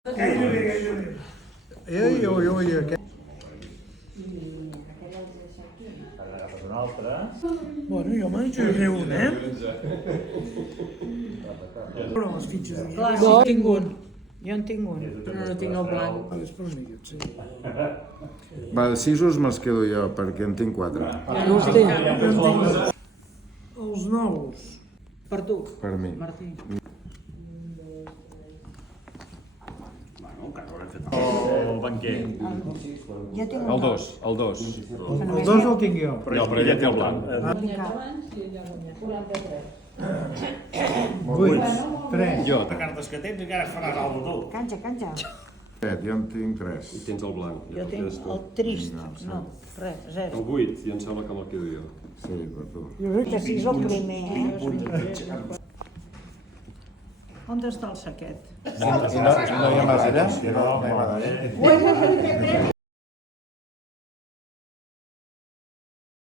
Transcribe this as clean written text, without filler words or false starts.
Ei, aquest. Un altre. Bueno, jo me'n jugaré un, Però les fitxes de Clar, jo sí, tinc un. Jo en tinc un, però no tinc el blanc. després m'hi dius, sí. Va, de 6 me'ls quedo jo, perquè en tinc 4. No els té. Els nous. Per tu, Per mi. Martí. El banquer. Jo tinc El 2, el 2. El dos el tinc jo. No, però ella té el blanc. 8, 3. Jo, Cartes que tens encara faràs alguna cosa tu. Canja. Jo en tinc 3. i tens el blanc. Jo tinc el trist. No, res, zero. El 8, i em sembla que me'l quedo jo. Sí, per tu. Jo crec que sí és el primer, On està el saquet? No hi ha medalla? No hi ha medalla.